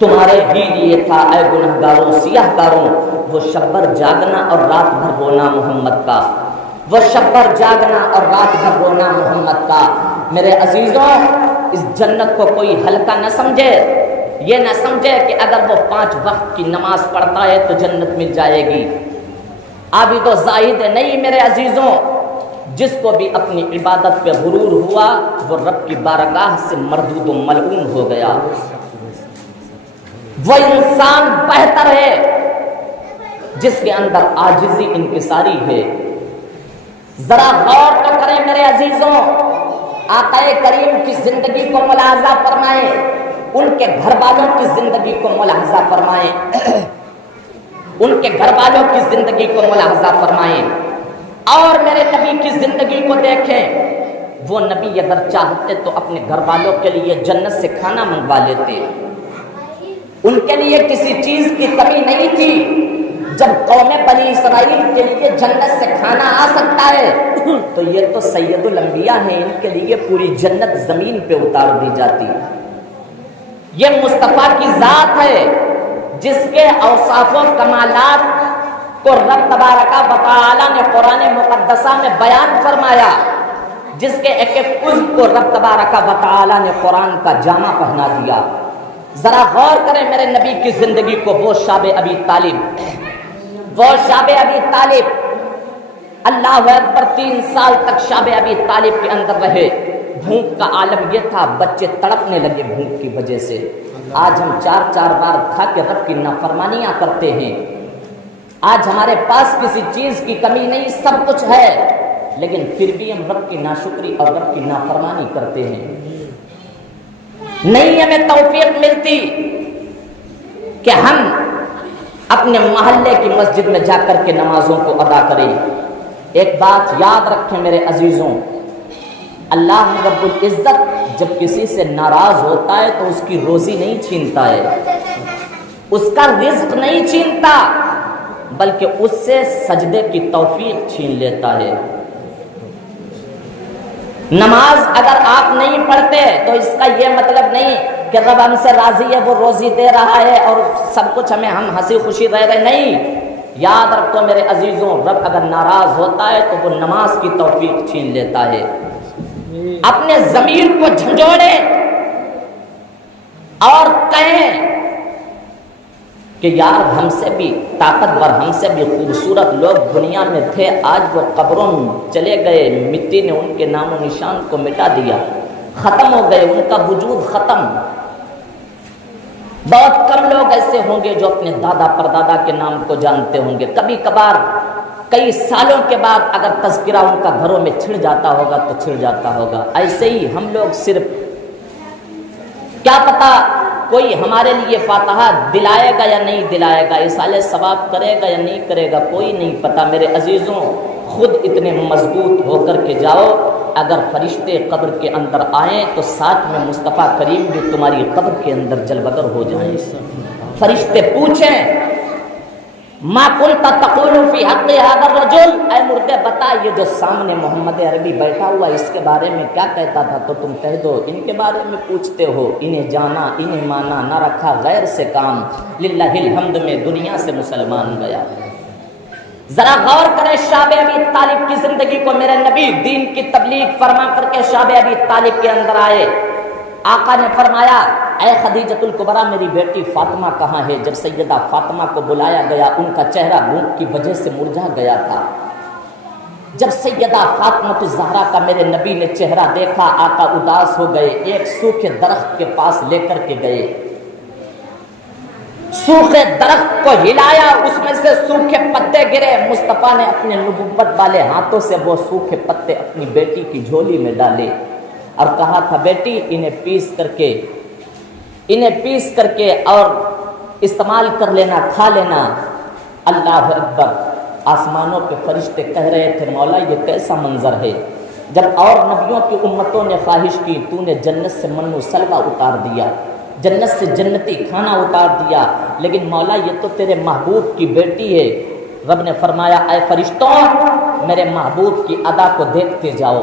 تمہارے ہی لیے تھا اے گنہگاروں سیاہ کاروں وہ شب بھر جاگنا اور رات بھر رونا محمد کا، وہ شب بھر جاگنا اور رات بھر رونا محمد کا۔ میرے عزیزوں، اس جنت کو کوئی ہلکا نہ سمجھے، یہ نہ سمجھے کہ اگر وہ 5 وقت کی نماز پڑھتا ہے تو جنت مل جائے گی۔ عابد و زاہد نہیں میرے عزیزوں، جس کو بھی اپنی عبادت پہ غرور ہوا وہ رب کی بارگاہ سے مردود و ملعون ہو گیا۔ وہ انسان بہتر ہے جس کے اندر عاجزی انکساری ہے۔ ذرا غور تو کریں میرے عزیزوں، آقا کریم کی زندگی کو ملاحظہ فرمائیں، ان کے گھر والوں کی زندگی کو ملاحظہ فرمائیں، ان کے گھر والوں کی زندگی کو ملاحظہ فرمائیں، اور میرے نبی کی زندگی کو دیکھیں۔ وہ نبی اگر چاہتے تو اپنے گھر والوں کے لیے جنت سے کھانا منگوا لیتے، ان کے لیے کسی چیز کی کمی نہیں تھی۔ جب قوم بنی اسرائیل کے لیے جنت سے کھانا آ سکتا ہے تو یہ تو سید الانبیاء ہیں، ان کے لیے پوری جنت زمین پہ اتار دی جاتی۔ یہ مصطفیٰ کی ذات ہے جس کے اوصاف و کمالات کو رب تبارک و تعالی نے قرآن مقدسہ میں بیان فرمایا، جس کے ایک ایک عضو کو رب تبارک و تعالی نے قرآن کا جامہ پہنا دیا۔ ذرا غور کریں میرے نبی کی زندگی کو۔ وہ شاب ابی طالب اللہ اکبر 3 سال تک شاب ابی طالب کے اندر رہے۔ بھوک کا عالم یہ تھا، بچے تڑپنے لگے بھوک کی وجہ سے۔ آج ہم 4 بار کھا کے رب کی نافرمانیاں کرتے ہیں۔ آج ہمارے پاس کسی چیز کی کمی نہیں، سب کچھ ہے، لیکن پھر بھی ہم رب کی ناشکری اور رب کی نافرمانی کرتے ہیں۔ نہیں ہمیں توفیق ملتی کہ ہم اپنے محلے کی مسجد میں جا کر کے نمازوں کو ادا کریں۔ ایک بات یاد رکھیں میرے عزیزوں، اللہ رب العزت جب کسی سے ناراض ہوتا ہے تو اس کی روزی نہیں چھینتا ہے، اس کا رزق نہیں چھینتا، بلکہ اس سے سجدے کی توفیق چھین لیتا ہے۔ نماز اگر آپ نہیں پڑھتے تو اس کا یہ مطلب نہیں کہ رب ہم سے راضی ہے، وہ روزی دے رہا ہے اور سب کچھ ہم ہنسی خوشی رہ رہے، نہیں۔ یاد رکھو میرے عزیزوں، رب اگر ناراض ہوتا ہے تو وہ نماز کی توفیق چھین لیتا ہے۔ اپنے ضمیر کو جھنجھوڑیں اور کہیں کہ یار ہم سے بھی طاقتور، ہم سے بھی خوبصورت لوگ دنیا میں تھے، آج وہ قبروں میں چلے گئے، مٹی نے ان کے نام و نشان کو مٹا دیا، ختم ہو گئے، ان کا وجود ختم۔ بہت کم لوگ ایسے ہوں گے جو اپنے دادا پردادا کے نام کو جانتے ہوں گے۔ کبھی کبھار کئی سالوں کے بعد اگر تذکرہ ان کا گھروں میں چھڑ جاتا ہوگا تو چھڑ جاتا ہوگا۔ ایسے ہی ہم لوگ صرف کیا پتا کوئی ہمارے لیے فاتحہ دلائے گا یا نہیں دلائے گا، اصال ثواب کرے گا یا نہیں کرے گا، کوئی نہیں پتا۔ میرے عزیزوں، خود اتنے مضبوط ہو کر کے جاؤ، اگر فرشتے قبر کے اندر آئیں تو ساتھ میں مصطفیٰ کریم بھی تمہاری قبر کے اندر جلوگر ہو جائیں۔ فرشتے پوچھیں ما کنت تقول فی حق هذا الرجل، اے مردے بتا یہ جو سامنے محمد عربی بیٹھا ہوا اس کے بارے میں کیا کہتا تھا، تو تم کہہ دو۔ ان کے بارے میں پوچھتے ہو، انہیں جانا انہیں مانا، نہ رکھا غیر سے کام، للہ الحمد میں دنیا سے مسلمان گیا۔ ذرا غور کریں شاب ابی طالب کی زندگی کو۔ میرے نبی دین کی تبلیغ فرما کر کے شاب ابی طالب کے اندر آئے۔ آقا نے فرمایا اے خدیجۃ الکبریٰ میری بیٹی فاطمہ کہاں ہے؟ جب سیدہ فاطمہ کو بلایا گیا، ان کا چہرہ بھوک کی وجہ سے مرجھا گیا تھا۔ جب سیدہ فاطمہ الزہرا کا میرے نبی نے چہرہ دیکھا، آقا اداس ہو گئے، ایک سوکھے درخت کے پاس لے کر کے گئے، سوکھے درخت کو ہلایا، اس میں سے سوکھے پتے گرے، مصطفیٰ نے اپنے نبوت والے ہاتھوں سے وہ سوکھے پتے اپنی بیٹی کی جھولی میں ڈالے اور کہا تھا بیٹی انہیں پیس کر کے اور استعمال کر لینا، کھا لینا۔ اللہ اکبر، آسمانوں کے فرشتے کہہ رہے تھے مولا یہ کیسا منظر ہے، جب اور نبیوں کی امتوں نے خواہش کی تو نے جنت سے من و سلوہ اتار دیا، جنت سے جنتی کھانا اتار دیا، لیکن مولا یہ تو تیرے محبوب کی بیٹی ہے۔ رب نے فرمایا اے فرشتوں میرے محبوب کی ادا کو دیکھتے جاؤ،